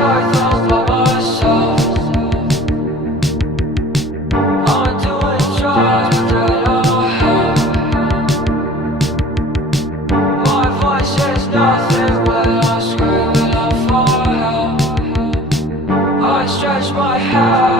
I thought by myself. I'm doing drugs without your help. My voice is nothing when I'm screaming out for help. I stretch my hand.